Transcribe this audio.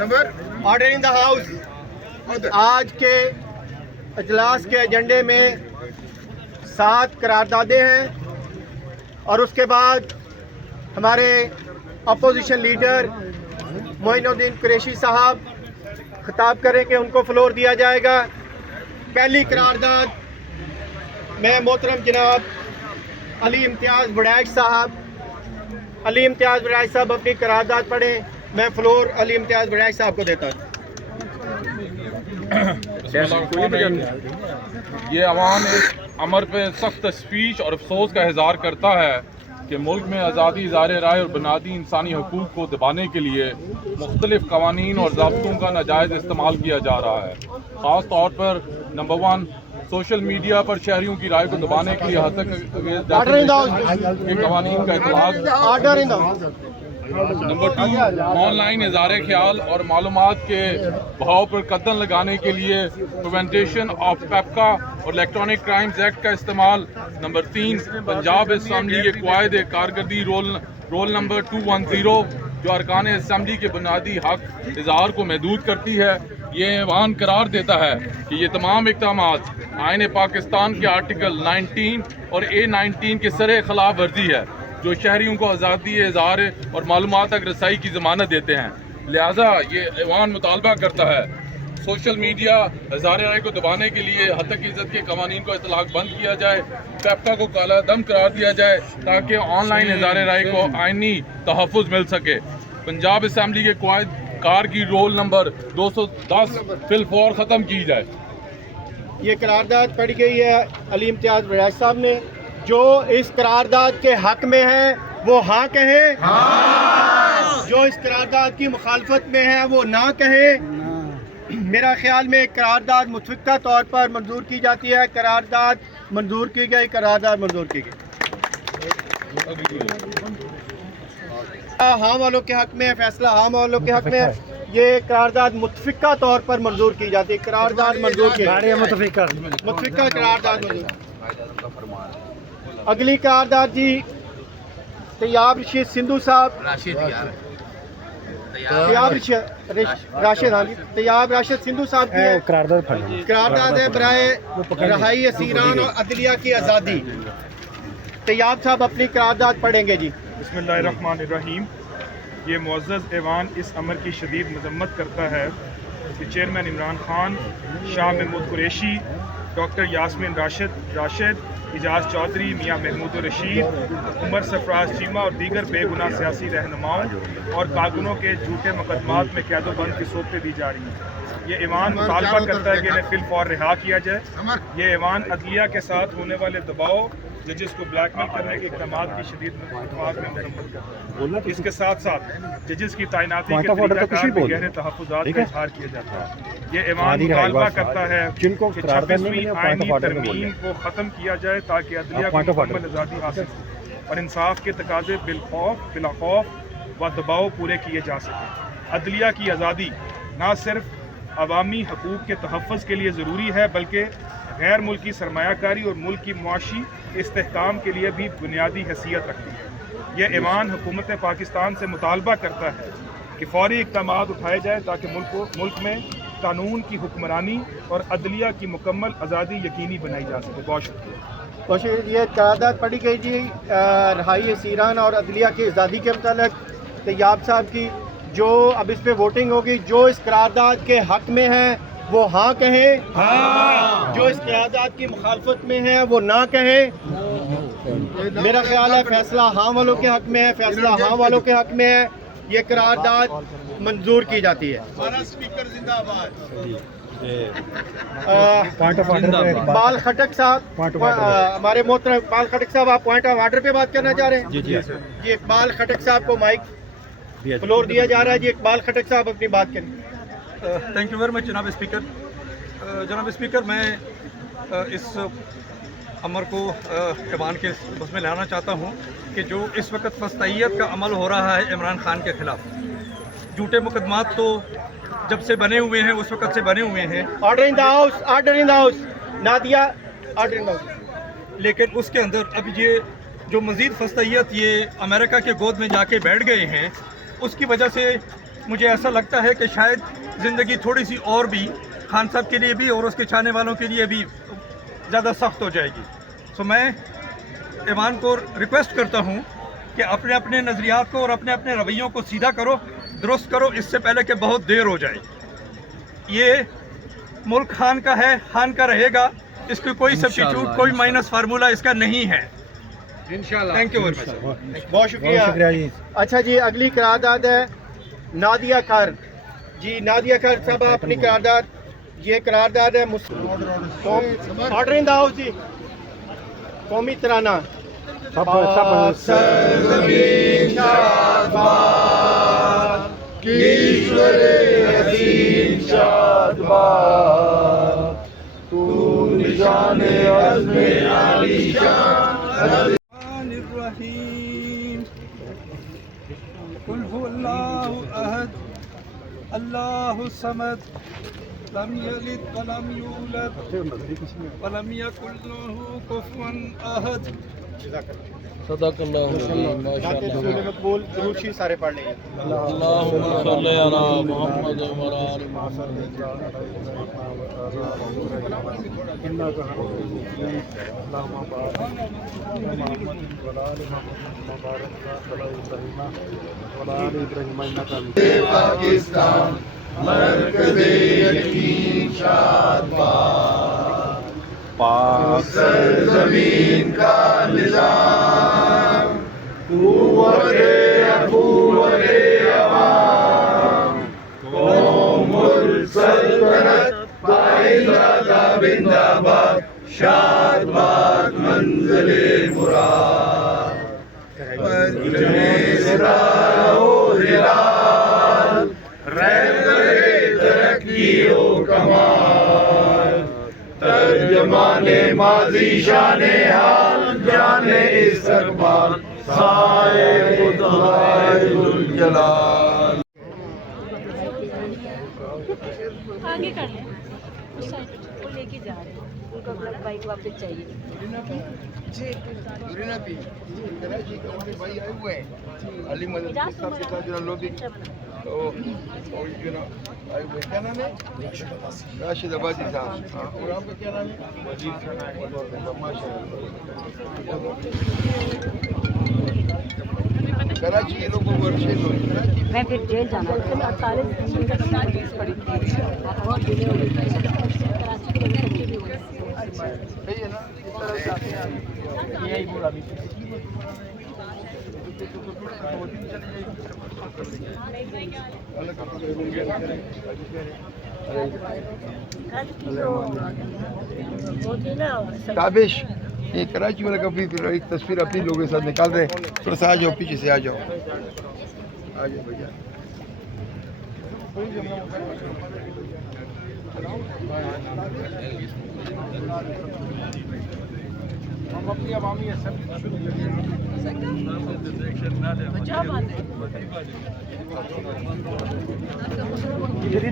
Order in the house. آج کے اجلاس کے ایجنڈے میں 7 قراردادیں ہیں اور اس کے بعد ہمارے اپوزیشن لیڈر معین الدین قریشی صاحب خطاب کریں کہ ان کو فلور دیا جائے گا. پہلی قرارداد میں محترم جناب علی امتیاز وڑائچ صاحب اپنی قرارداد پڑھیں. میں فلور علی امتیاز وڑائچ صاحب کو دیتا ہوں. یہ عوام اس امر پہ سخت تشویش اور افسوس کا اظہار کرتا ہے کہ ملک میں آزادی اظہار رائے اور بنیادی انسانی حقوق کو دبانے کے لیے مختلف قوانین اور ضابطوں کا ناجائز استعمال کیا جا رہا ہے. خاص طور پر نمبر 1 سوشل میڈیا پر شہریوں کی رائے کو دبانے کے لیے حد تک قوانین کا اطلاق. نمبر 2 آن لائن اظہار خیال اور معلومات کے بہاؤ پر قدم لگانے کے لیے پریونٹیشن آف پیپکا اور الیکٹرانک کرائمز ایکٹ کا استعمال. نمبر 3 پنجاب اسمبلی کے قواعد کارکردگی رول نمبر 210 جو ارکان اسمبلی کے بنیادی حق اظہار کو محدود کرتی ہے. یہ ایوان قرار دیتا ہے کہ یہ تمام اقدامات آئین پاکستان کے آرٹیکل 19 اور A19 کے سرِ خلاف ورزی ہے جو شہریوں کو آزادی اظہار اور معلومات تک رسائی کی ضمانت دیتے ہیں. لہٰذا یہ ایوان مطالبہ کرتا ہے سوشل میڈیا اظہار رائے کو دبانے کے لیے حد تک عزت کے قوانین کو اطلاق بند کیا جائے. پیپکا کو کالا دم قرار دیا جائے تاکہ آن لائن اظہار رائے کو آئینی تحفظ مل سکے. پنجاب اسمبلی کے قواعد کار کی رول نمبر 210 فی الفور ختم کی جائے. یہ قرارداد پڑھی گئی ہے علی امتیاز وڑائچ صاحب نے. جو اس قرارداد کے حق میں ہیں وہ ہاں کہیں, جو اس قرارداد کی مخالفت میں ہیں وہ نہ کہیں. میرا خیال میں قرارداد متفقہ طور پر منظور کی جاتی ہے. قرارداد منظور کی گئی. ہاں والوں کے حق میں فیصلہ ہاں والوں کے حق میں. یہ قرارداد متفقہ طور پر منظور کی جاتی ہے. قرارداد منظور کی متفقہ قرارداد منظور. اگلی قرارداد جی طیاب رشید سندھو صاحب طیاب راشد سندھو صاحب کی قرارداد ہے برائے رہائی اسیران اور عدلیہ کی آزادی. طیاب صاحب اپنی قرارداد پڑھیں گے جی. بسم اللہ الرحمن الرحیم. یہ معزز ایوان اس امر کی شدید مذمت کرتا ہے کہ چیئرمین عمران خان، شاہ محمود قریشی، ڈاکٹر یاسمین راشد، اعجاز چودھری، میاں محمود الرشید، عمر سرفراز چیمہ اور دیگر بے گناہ سیاسی رہنماؤں اور کارکنوں کے جھوٹے مقدمات میں قید و بند کی صورتیں دی جا رہی ہیں. یہ ایوان مطالبہ کرتا ہے کہ انہیں فی الفور رہا کیا جائے. یہ ایوان عدلیہ کے ساتھ ہونے والے دباؤ، ججز کو بلیک میل کرنے کے اقدامات کی شدید مفاد میں مذمت کرتا ہے. اس کے ساتھ ساتھ ججز کی تعیناتی کے طریقہ کار میں گہرے تحفظات کا اظہار کیا جاتا ہے. یہ ایوان مطالبہ کرتا ہے کہ 26ویں آئینی ترمیم کو ختم کیا جائے تاکہ عدلیہ کو مکمل آزادی حاصل ہو اور انصاف کے تقاضے بلا خوف و دباؤ پورے کیے جا سکیں. عدلیہ کی آزادی نہ صرف عوامی حقوق کے تحفظ کے لیے ضروری ہے بلکہ غیر ملکی سرمایہ کاری اور ملک کی معاشی استحکام کے لیے بھی بنیادی حیثیت رکھتی ہے. یہ ایوان حکومت پاکستان سے مطالبہ کرتا ہے کہ فوری اقدامات اٹھائے جائیں تاکہ ملک میں قانون کی حکمرانی اور عدلیہ کی مکمل آزادی یقینی بنائی جا سکے. بہت شکریہ. یہ قرارداد پڑھی گئی جی رہائی اسیران اور عدلیہ کی آزادی کے متعلق. طیاب صاحب کی جو اب اس پہ ووٹنگ ہوگی، جو اس قرارداد کے حق میں ہیں وہ ہاں کہیں، جو اس قرارداد کی مخالفت میں ہیں وہ نہ کہیں. میرا خیال ہے فیصلہ ہاں والوں کے حق میں ہے. یہ قرارداد منظور کی جاتی ہے. اقبال خٹک صاحب، ہمارے محترم اقبال خٹک صاحب، آپ پوائنٹ آف آرڈر پہ بات کرنا چاہ رہے ہیں؟ جی اقبال خٹک صاحب کو مائک فلور دیا جا رہا ہے. جی اقبال خٹک صاحب اپنی بات کریں. تھینک یو ویری مچ جناب اسپیکر. جناب اسپیکر، میں اس امر کو ایوان کے بس میں لانا چاہتا ہوں کہ جو اس وقت فسطائیت کا عمل ہو رہا ہے عمران خان کے خلاف، جھوٹے مقدمات تو جب سے بنے ہوئے ہیں اس وقت سے بنے ہوئے ہیں. Order in the house Nadia, order in the house. لیکن اس کے اندر اب یہ جو مزید فسطائیت یہ امریکہ کے گود میں جا کے بیٹھ گئے ہیں، اس کی وجہ سے مجھے ایسا لگتا ہے کہ شاید زندگی تھوڑی سی اور بھی خان صاحب کے لیے بھی اور اس کے چاہنے والوں کے لیے بھی زیادہ سخت ہو جائے گی. سو میں ایوان کو ریکویسٹ کرتا ہوں کہ اپنے اپنے نظریات کو اور اپنے اپنے رویوں کو سیدھا کرو, درست کرو, اس سے پہلے کہ بہت دیر ہو جائے. یہ ملک خان کا ہے, خان کا رہے گا, اس کی کوئی سبسٹیٹیوٹ, کوئی مائنس فارمولا اس کا نہیں ہے. Thank you very much. بہت شکریہ جی. اچھا جی, اگلی قرارداد ہے نادیہ خیر جی. نادیہ خیر صاحب اپنی قرارداد, یہ قرارداد ہے آرڈر ان دا ہاؤس جی. قومی ترانہ الرحیم قل هو اللہ احد اللہ الصمد لم یلد ولم یولد ولم یکن له کفوا احد. صدق اللہ العظیم. سورہ مقبول درود شریف سارے پڑھ لیں. اللہم صلی علی محمد و علی آل محمد. پاکستان مرکز یقین شاد پاک سرزمین کا نظام قوت اخوت عوام قوم السلطنت پائندہ بندہ باد شاد باد منزل مراد پرچمِ ستارہ و ہلال رہبر ترقی و کمال ترجمان ماضی شان حال جان استقبال سائے خدائے ذوالجلال. آگے کر لیں, اس سائڈ وہ لے کے جا رہے ہیں, ان کو اپنا بائک واپس چاہیے. راشد آبادی صاحب, اور آپ کا کیا نام ہے؟ کراچی کے لوگوں کو میں پھر جیل جانا ہے. 48 دن کا کیس پڑی تھی, بہت ڈیلے ہو گئی تھی. کراچی کے لوگ بچے بھی ہوئے. صحیح ہے نا. یہی بولا بھی. تابش یہ کراچی والا کا پھر ایک تصویر اپنی لوگوں کے ساتھ نکال رہے ہیں. تھوڑا سا آ جاؤ, پیچھے سے آ جاؤ, آ جاؤ بھیا. ہم اپنی عوامی اسمبلی شروع کریں.